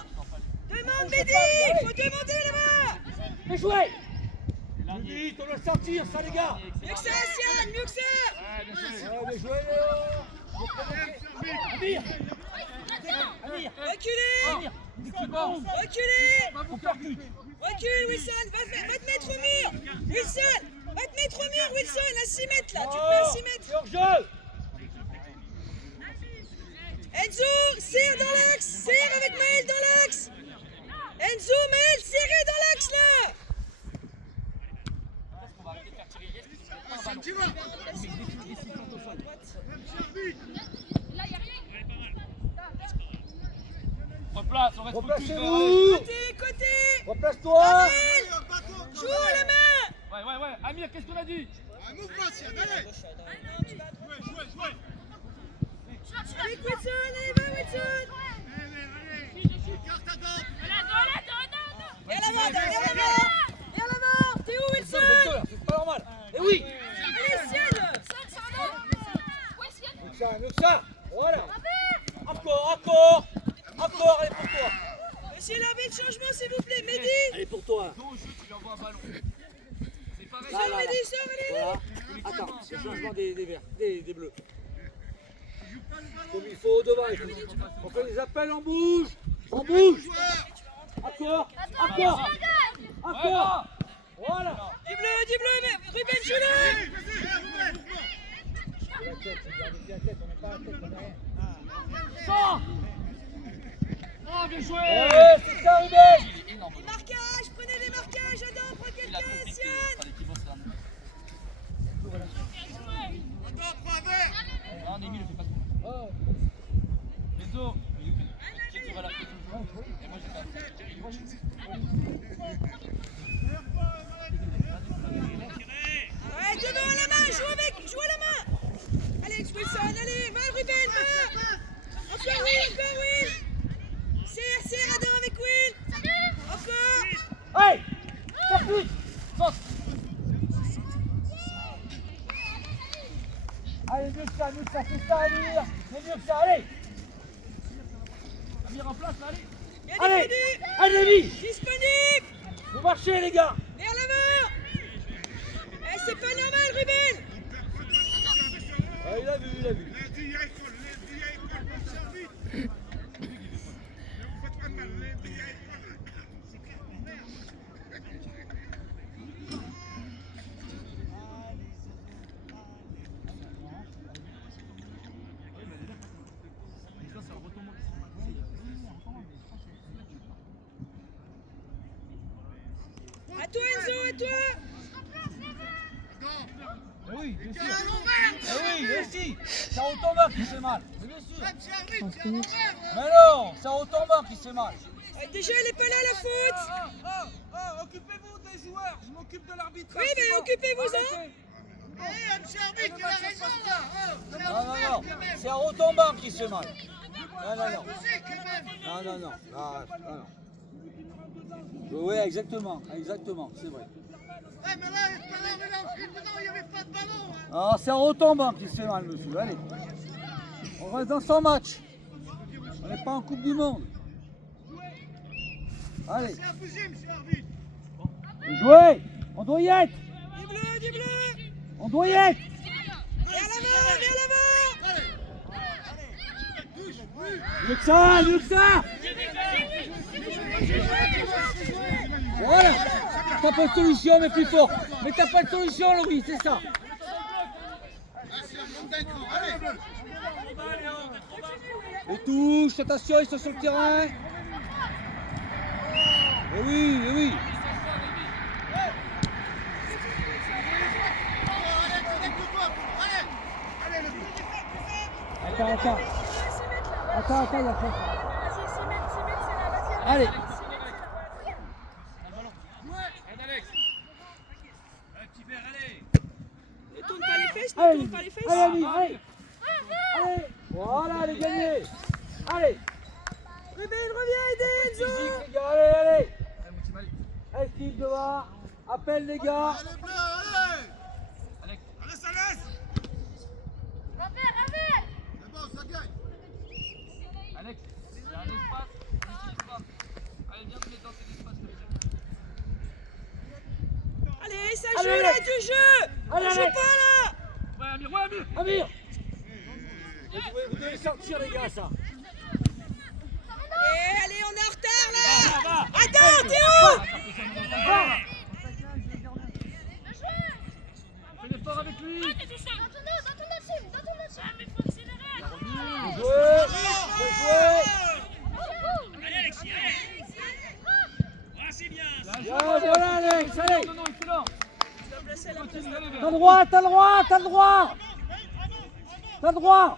Demande Bougez Mehdi. pas, allez. Faut demander là-bas. Fais jouer. Vite, on doit le sentir, ça, les gars. Mieux que ça Siad, mieux que ça. Ouais, bien joué. Bien joué, Léon. Amir. Amir. Reculez. Recule Wilson, va te mettre au mur. Wilson, va te mettre au mur Wilson, à 6 mètres là, tu te mets à 6 mètres. Hors-jeu. Enzo, serre dans l'axe, serre avec Maël dans l'axe. Enzo, Maël, serrez dans l'axe là. Tu vois. Replace, on reste focus. Replacez-vous. Côté. Replace-toi. Maël, Allez, bâton. joue la main. Ouais. Amir, qu'est-ce qu'on a dit? Mouvement, Siad, allez. Jouez. Avec Wilson, allez, va Wilson. Carte à dents. Et à l'avant, Adam, et à l'avant. Et à l'avant, t'es où Wilson? C'est pas normal. Eh oui. Allez, Siad. Mieux que ça. Voilà. Encore, allez pour toi. Monsieur l'arbitre, changement s'il vous plaît, Mehdi. Allez, pour toi. Dos au jeu, tu lui envoies un ballon. C'est pareil. Là, Sors là, là. Mehdi, sors, allez. Voilà. Attends, c'est le changement des verts, des bleus. Comme il faut devant. On fait les appels, on bouge. Encore. Voilà. Du bleu, mais Ruben, joue-le. Oh, bien joué. Ouais, c'est ça, Ruben. Il est énorme. Les marquages, prenez les marquages, Adam, prends Il a quelqu'un, compris Sian. qu'il fallait qu'il bosse là. Attends, 3 verts. Non, Némi le fait pas trop. Oh. Enzo, qui tu vas la faire toujours. Et moi j'ai pas. Ouais, devant la main, joue à la main. Alex Wilson, allez, va Ruben, va. Encore Will. Serre Adam avec Will. Encore. Allez. Saute. Allez, mieux que ça, c'est ça, Amir. Mais mieux que ça, allez. Amir en place, là, allez. Bien Allez. défendu. Allez, Lévi. Disponible. Vous marchez, les gars. Vers l'avant. Eh, c'est pas normal, Ruben. Ah, il a vu. Les billets, il faut servir. Ne vous faites pas mal, les billets, À toi Enzo, à toi. Oui, bien sûr. Oui, aussi. C'est en tombant qui fait mal. Mais bien sûr. Mais non, c'est en tombant qui fait mal. Déjà, elle est pas là, la faute. Occupez-vous des joueurs, je m'occupe de l'arbitrage. Oui, mais occupez-vous-en. Monsieur arbitre, il a raison là. Non, c'est en tombant qui fait mal. Non. Oui, exactement, c'est vrai. Ouais, mais là, il a inscrit dedans, il n'y avait pas de ballon. Hein. Ah, c'est en tombant qui se fait mal, monsieur. Allez. On reste dans son match. On n'est pas en Coupe du Monde. Allez. C'est abusé, monsieur l'arbitre. Jouez. On doit y être. Du bleu. On doit y être. Viens à l'avant. Mieux que ça. Voilà. T'as pas de solution, mais plus fort. Mais t'as pas de solution, Louis, c'est ça. Les touches, attention, ils sont sur le terrain. Eh oui. Attends, il y a ça. Allez. Ne tourne pas les fesses, Allez, allez. Voilà, elle est gagnée. Allez. Ruben, reviens aider, Enzo. Physique, les gars, allez. Allez, Steve, devant. Appelle les gars. Allez, bleu, allez. Allez, ça laisse. C'est bon, ça gagne. Alex, il y a un espace, n'utilise pas. Allez, viens te mettre dans cet espace. Allez, ça joue là, du jeu. Allez, On joue Alex. pas là. Ouais, Amir. Amir. Vous devez sortir, les gars, ça. Allez, on est en retard là. Attends, Théo. Fais l'effort avec lui. Allez, Alexis, allez. Ah, c'est bien. Voilà, Alex, allez. Non, excellent. T'as le droit.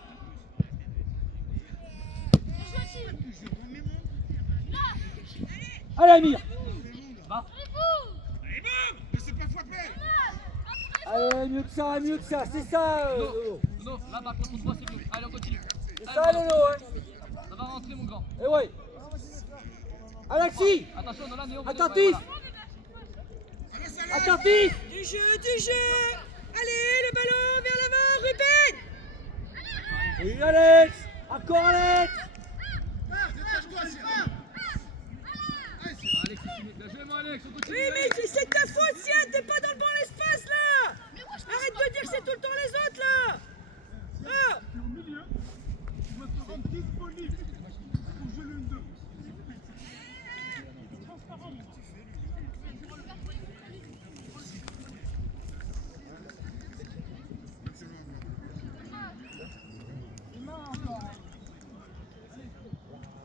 Allez, Amir. Allez, boum. Mais c'est pas fois plein. Allez, mieux que ça, c'est ça. Non, là par contre, on voit c'est mieux. Allez, on continue. C'est ça, Lélo, hein. Ça va rentrer, mon grand. Eh ouais. Alexis, Attention, Nolan, Néo. attentif. Attentif. Du jeu. Allez, le ballon vers l'avant, Ruben. Oui, Alex. Encore Alex. Dépêche-toi, Sylvain. Alex, bien joué, moi, Alex. On continue. Oui, mais c'est ta faute, Sian, t'es pas dans le bon espace là. Arrête de dire que c'est tout le temps les autres là. Ah. Au milieu, je me te rends disponible pour jouer l'une d'eux.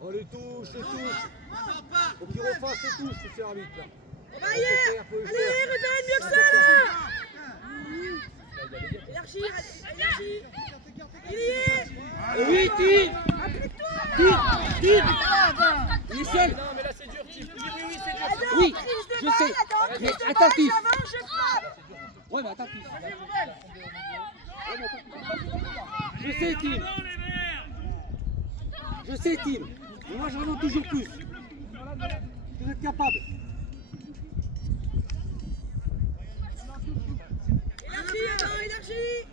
Oh, les touches. Faut qu'il refasse les touches, ce arbitre là. On va hier. Allez, Ruben, mieux que ça là. Élargis. Il y est. Oui, tire. Tire. Il est seul. Non, mais là, c'est dur, Tim. Oui, c'est dur. Oui, je sais. Mais attentif. Ouais, mais attentif. Je sais, Tim. Bon, les verts. Je sais, Tim. Mais moi, je demande toujours plus. Vous êtes capable. Élargis.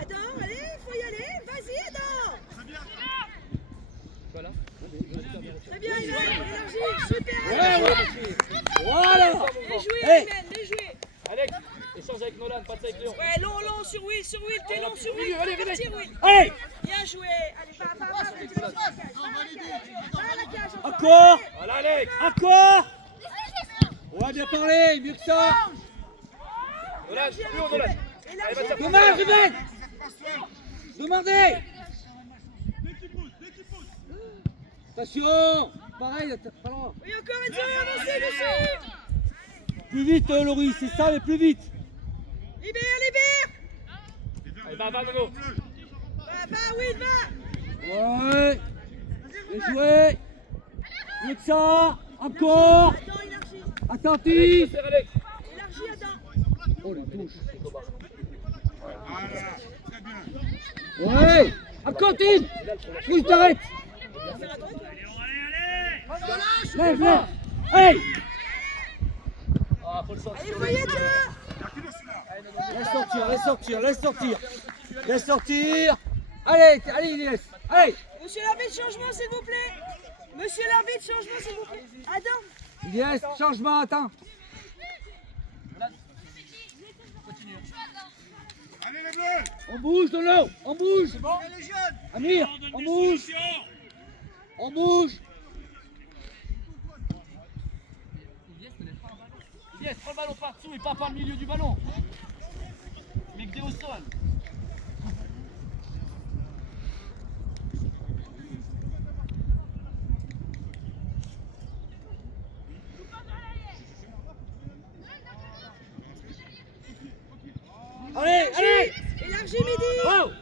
Adam, allez, il faut y aller. Vas-y, Adam. Voilà. Très bien, élargis. Super. Ouais. Voilà. Les jouer, Hey. Ruben, les jouer. Alex, échange avec Nolan, pas de ça avec Léon. Ouais, long sur Will, t'es long sur Will. Allez, Partir, Will. Allez. Bien joué. Allez, va. Encore. Voilà, Alex. Encore. On va bien parler, mieux que ça. Nolan, plus haut, Nolan. Allez, va te faire Demain, Ruben. Demandez. Attention. pareil, pas loin. Oui, encore Enzo, avancez dessus. Plus vite, Laurie, c'est ça, mais plus vite. Libère, libère. Allez, va, Mono. Va, Will, va. Ouais. Bien joué. Mieux que ça. Encore. Attends, élargis. Attentif. Alex. Élargis, attends. Oh, les touches. Voilà, très bien. Ouais. Encore, Tim. Oui, t'arrêtes. Allez, Lève, lève. Hey. Ah, faut le sortir. Allez, faut y être là. Laisse sortir, laisse sortir, laisse sortir. Laisse sortir. Allez, allez, il laisse. Allez. Monsieur l'arbitre, changement, s'il vous plaît. Monsieur l'arbitre, changement, s'il vous plaît. Adam. Il laisse, changement, attends. Allez les bleus. On bouge, Lolo. On bouge. Amir, on bouge. On bouge. Yes, prends le ballon par-dessous et pas par le milieu du ballon. Mais que t'es au sol. Allez, allez. Élargis, Mehdi. Oh.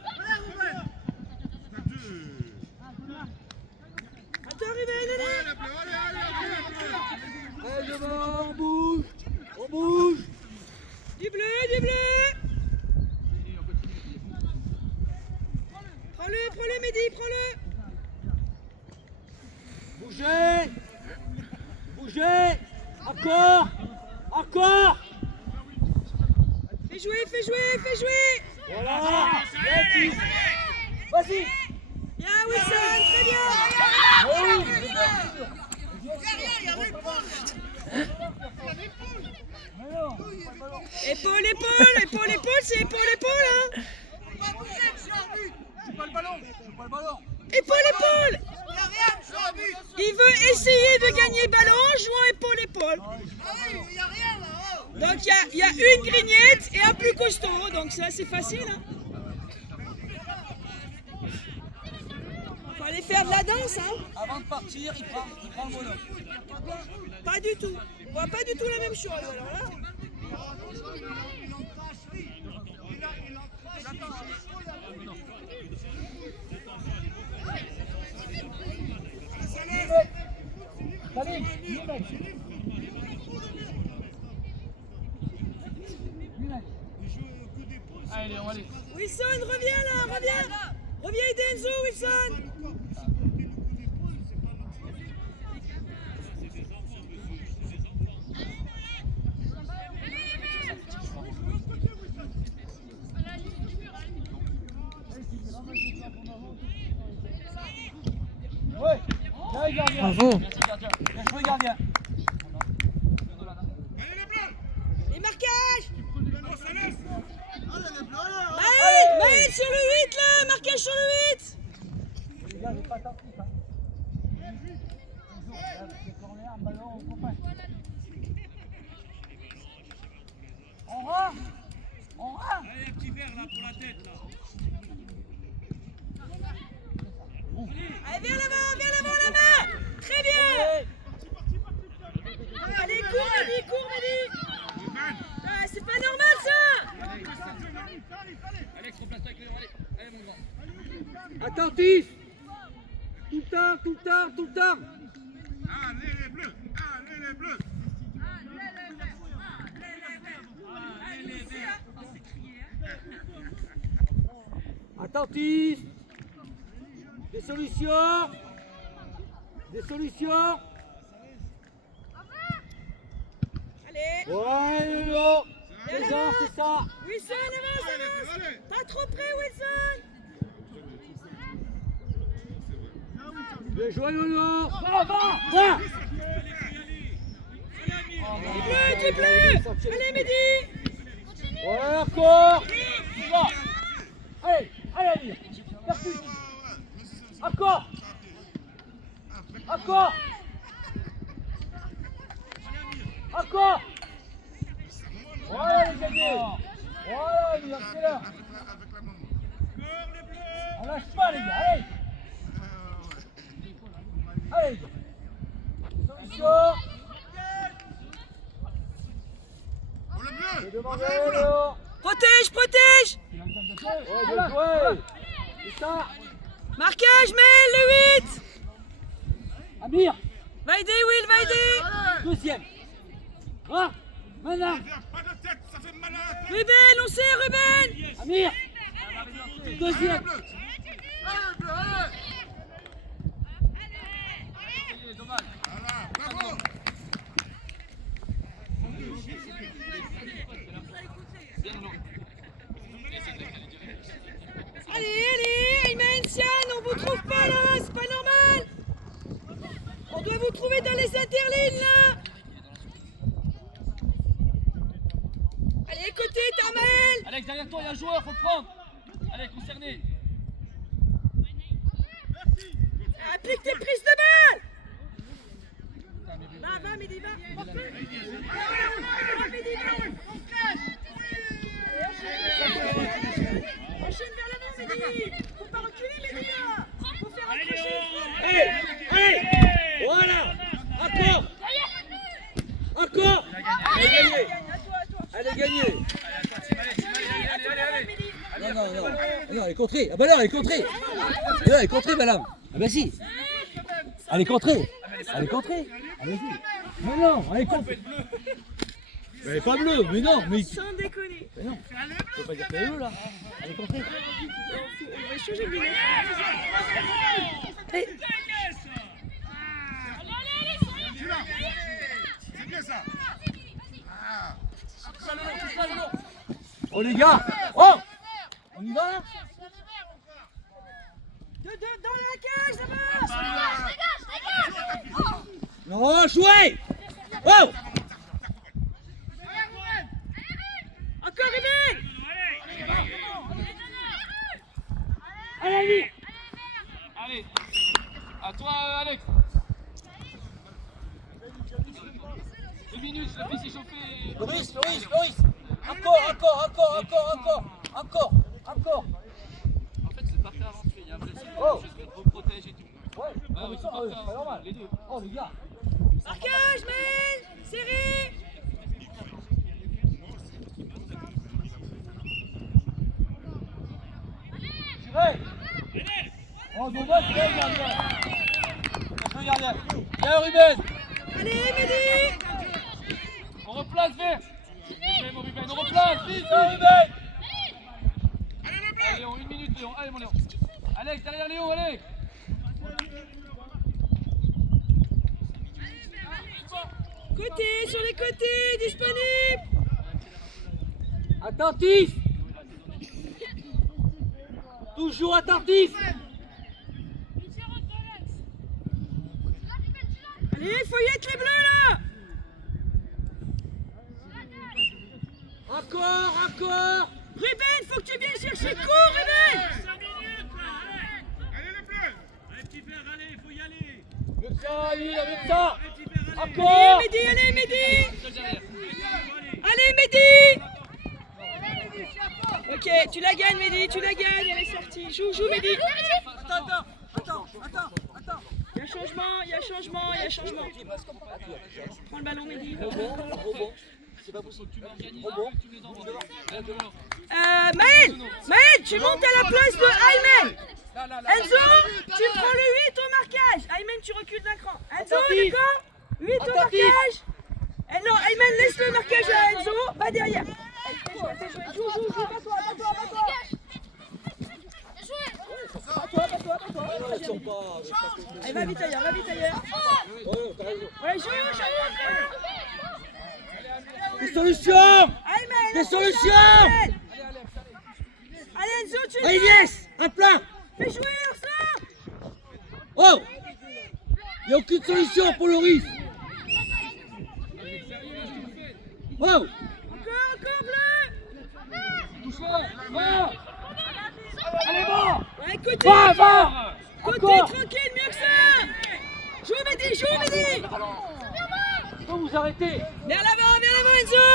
Attends, Ruben, allez. Allez, devant, on bouge. On bouge. Du bleu, du bleu. Prends-le, Mehdi, prends-le. Bougez. Bougez. Encore. Encore. Fais jouer, fais jouer, fais jouer. Voilà. Vas-y. Bien, Wilson, très bien. Épaule, c'est épaule, hein. Épaule. Il veut essayer de gagner le ballon en jouant épaule. Donc il y a une grignette et un plus costaud, donc ça c'est facile. Hein. Faut aller faire de la danse, hein. Avant de partir, il prend le mono. Pas du tout. On voit pas du tout la même chose. Alors là. Allez, on va aller. Wilson, reviens là, reviens. Reviens aider Enzo, Wilson. Ouais. Allez, gardien. Bravo. Bien joué, gardien. Allez les bleus. Les marquages. On se laisse. Maël sur le 8 là, marquage sur le 8. Les gars, j'ai pas attentif. Hein. Corner, ballon, on compagne. On rentre. Allez, un petit verre là pour la tête là. Allez, viens là-bas, la main. Très bien. Allez, cours, Mehdi. Ah, c'est pas normal ça. Alex, remplace-toi avec Léon. Allez, mon grand. Attentif. Tout le temps. Allez les bleus. Attentif. Des solutions. Allez. Ouais, Lolo. C'est ça. Wilson, avance. Allez. Pas trop près, Wilson. Bien joué, Lolo. Va. Du bleu. Allez, Mehdi. Ouais, encore. Allez, Amir. Percute. Encore. Voilà, les gagnés. Voilà, Amir, accélère. Avec la main. On lâche pas, les gars. Allez, les gars. Attention. On le mieux. Demandez, Vas-y, voilà. Léo. Protège, protège. Ouais, bien joué. C'est ça. Marquage, Mel, le 8. Amir. Va aider, Will, va aider. Deuxième. Ah, maintenant. Pas de tête, ça fait malin. Ruben, on sait, Ruben. Amir. Deuxième. Allez, bleu. Allez, bleu, allez. Voilà, bravo. Allez, allez, Ayman, Sian, on vous trouve pas là, c'est pas normal. On doit vous trouver dans les interlignes là. Allez, côté, Tarmaël. Alex, derrière toi, il y a un joueur, faut le prendre. Allez, concerné. Applique tes prises de balle. Va, Mehdi, va. Va, Mehdi, va. Enchaîne vers l'avant, Mehdi. Faut pas reculer, Mehdi, là. Faut faire un crochet. Allez, allez. Voilà. Encore. Encore. Allez, gagner. Allez, gagner. Non, non, non. Non, elle est contrée. Ah bah non, elle est contrée. Non, elle est contrée, madame. Ah bah si. Elle est contrée. Elle est contrée. Allez-y. Mais non, elle est contrée. Elle est pas bleue, mais non. Mais... Sans déconner. Mais non. Faut pas dire qu'elle est bleue, là. Elle est contrée. On va changer de lunettes. Allez. Celui-là. C'est bien ça. Ah. Oh les gars. Oh. On y va là. Dans la cage, là-bas. Non, jouez. Oh. Encore Ruben. Allez, à toi, Alex. 2 minutes, je l'ai fait s'échauffer. Loris. Encore. En fait, c'est parfait avant de faire. Il y a un vrai Oh. je vais te protéger et tout. Ouais, Ouais, mais c'est ça, parfait, c'est pas normal. les deux. Oh les gars. Marquage, Mel. Serré. Tirez. Oh, dommage, bien, gardien. Bien, gardien. Bien, Ruben. Allez, Mehdi. On replace vers. Mon Ruben, on replace, vite, Bien, Ruben. Allez, Léon, 1 minute, Léon. Allez, mon Léon. Alex, derrière Léon, allez. Côté, sur les côtés, disponible. Attentif. Toujours attentif. Allez, faut y être les bleus là. Encore. Ruben, faut que tu viennes chercher court, Ruben. 5 minutes là, allez. Allez, le bleu. Allez, petit père, allez, faut y aller. Mieux que ça, Amir, mieux que ça. Allez, petit père, allez. Encore. Allez, Mehdi. Seul derrière. Allez, Mehdi. Ok, tu la gagnes, Mehdi, tu la gagnes. Elle est sortie. Joue, Mehdi. Attends. Il y a changement. Prends le ballon, Mehdi. Rebond. C'est pas possible. Tu m'organises, Rebond. tu me les envoies. Allez, Léon. Maël, tu montes à la place de Ayman. Enzo, tu prends le 8 au marquage. Ayman, tu recules d'un cran. Enzo, Attentif. d'accord 8 au Attentif. marquage. Non, Ayman, laisse le marquage à Enzo. Va derrière. Fais jouer. Joue. Bats-toi. Allez, va vite ailleurs. Ouais, joue. Des solutions. Ayman, Des solutions. Allez, Enzo, tu Allez, yes. Un plein. fais jouer Ursula. Oh. Il n'y a aucune solution pour Loris. Oh. Encore bleu. Allez, bon. Ouais, côté. Va. Côté, Encore. tranquille, mieux que ça. Joue, Mehdi. Faut vous arrêter. Vers l'avant, Enzo.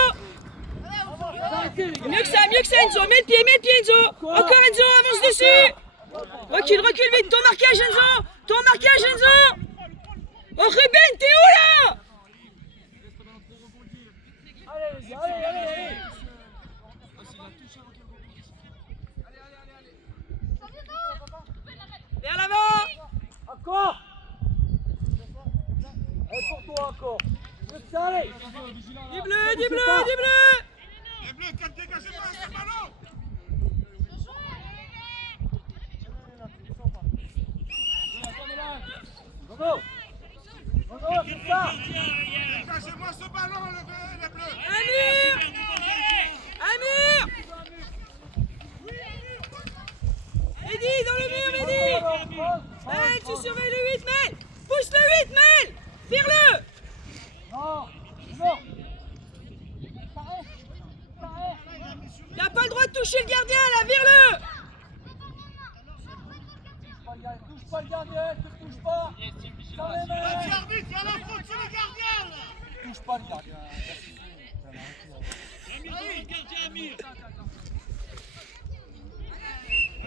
Vous arrêtez, les gars. Mieux que ça, Enzo. Mets le pied, Enzo. Encore Enzo, avance dessus. Recule vite. Ton marquage, Enzo. Oh Ruben, t'es où là? Allez, les gars, allez, allez, allez. Vers l'avant. Encore. Allez, pour toi encore. Plus que ça, allez. Du bleu, du bleu, du bleu. Les bleus, quand dégagez pas ce ballon. Nono. Nono, c'est ça. Dégagez-moi ce ballon, les bleus. Amir. Amir. Mehdi, dans le mur, Mehdi. Mel, tu surveilles le 8, Mel. Pousse le 8, Mel. Vire-le. Non, non. Il n'a pas le droit de toucher le gardien, là, vire-le. Touche pas le gardien, ne touche pas. Dans les mains. Arbitre, il y a la faute sur le gardien, là. Touche pas le gardien. Amir devant le gardien, Amir.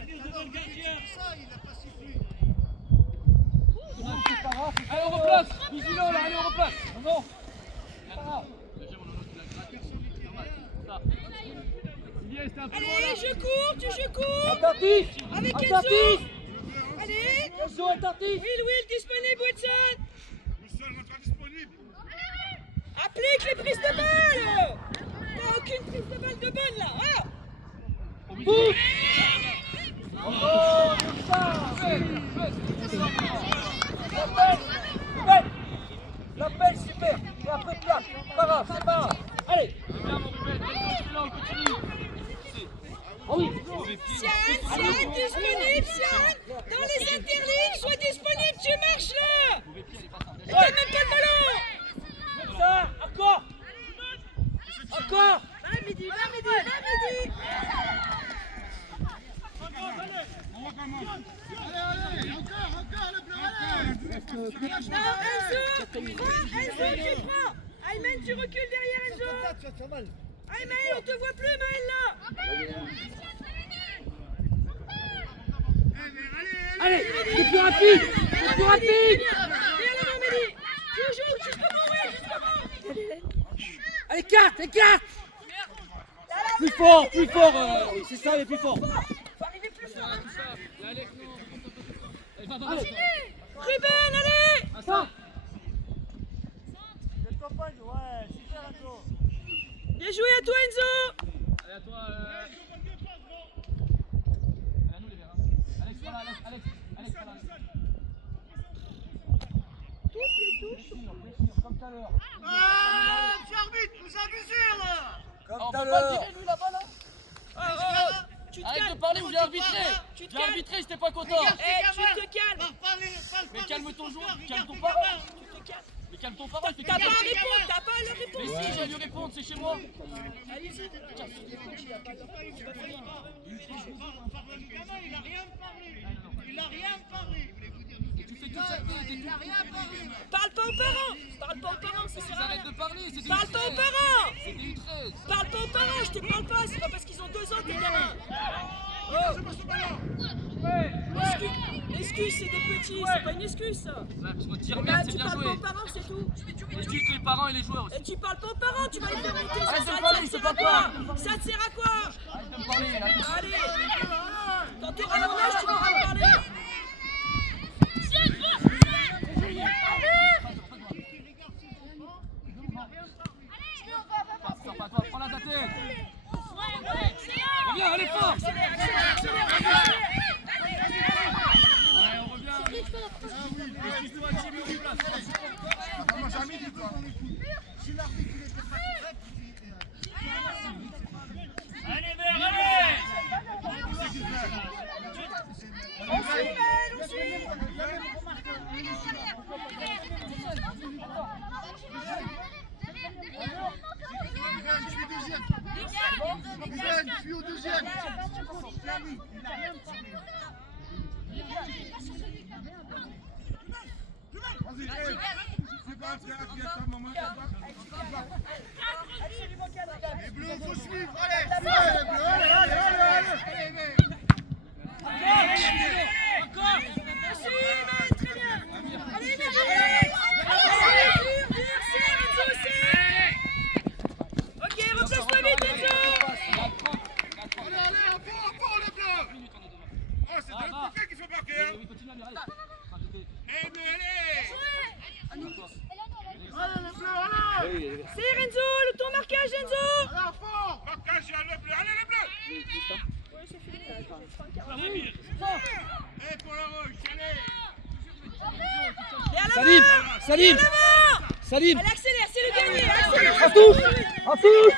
Amir devant le gardien. Ça, il a pas sifflé. C'est pas grave, c'est Allez, on replace. Vigilant là, allez, on replace. non. C'est pas grave. Allez, je cours. Attentif. Avec Enzo. Attentif. Allez. Enzo, attentif. Will, disponible, Watson. Le seul rentre disponible. Applique les prises de balle. T'as aucune prise de balle de bonne, là. Ah. Boum. Oh, c'est ça. La pelle, super. Et après, plaque. Pas grave, c'est pas grave. Allez. Ah oui. Sian, disponible, Sian. Dans les interlignes, sois disponible, tu marches, là. Et t'as même pas le ballon. Ça, encore. Encore. Va, Mehdi, va, Mehdi. On recommence. Allez, encore, le bleu, allez. Non, Enzo, tu prends. Ayman, tu recules derrière Enzo. Ayman, on te voit plus, Maël, là. Allez, c'est plus rapide. C'est plus rapide. Viens là-bas, Mehdi. Joue, jusqu'au bout, ouais. Allez, écarte. Plus fort. Oui, c'est ça, mais plus fort. Faut arriver plus fort. Allez, Ruben, allez. Ça. Bien joué à toi, Enzo. Allez, à toi. Allez, à nous les verts. Alex, voilà, Alex, voilà. Touche les touches. Comme tout à l'heure. Ah, monsieur arbitre, vous abusez, là. Comme On tout à peut pas le l'heure. tirer lui là-bas là. Tu te Arrête de calmes. parler ou j'ai arbitré. Tu te J'ai calmes. arbitré, j'étais pas content. Tu te calmes. Mais calme ton joueur, calme ton parent. Tu te calmes. Mais calme ton parent, il fait T'as que pas à calmer. répondre, t'as pas à leur Mais répondre. si, j'ai à lui répondre, c'est chez moi. Allez-y. Il a rien parlé. Tu fais tout ça, t'es tout. Parle pas aux parents, ça sert à Arrête rien. de parler, c'était Parle pas aux parents. C'était une 13. Parle pas aux parents, je te parle pas, c'est pas parce qu'ils ont 2 ans tes gamins. Excuse, c'est des petits, c'est pas une excuse ça. Ouais, parce qu'on tire Bah, merde, c'est tu bien parles joué. pas aux parents, c'est tout. Et je dis que les parents et les joueurs aussi. Et tu parles pas aux parents, tu vas les faire monter, Arrête de ça parler, te c'est sert à pas quoi? Ça te sert à quoi? Arrête de me parler là. Allez, quand tu auras mon âge, tu pourras me parler. Sors pas toi, prends la tête. Reviens, allez fort. Ouais, on revient. Excuse-toi, Jimmy, oublie place. Moi, j'ai mis du temps. Si l'arbitre, il était pas correct, Allez, vert, allez. On suit, Mel, on suit. je suis deuxième. Je suis au deuxième. Vas-y, c'est pas un frère qui est un moment. Absolument calme, les gars. Les bleus, il faut suivre. Allez, les bleus, allez. Encore. Merci, Mel, très bien. Allez, Mel, allez. fort le bleu. Oh, c'est de l'autre côté qu'il faut marquer, hein. Oui, continue, allez, allez. Eh, mais allez. Allez, le bleu, allez. C'est Renzo, le ton marquage Renzo. Allez, fort. Marquage, il y a le bleu. Allez, les bleus. Eh, pour la rouge, allez. Et à l'avant. Salim, Salim, Et à l'avant. Salim. Allez, accélère, c'est le dernier. Accélère. En touche, en touche.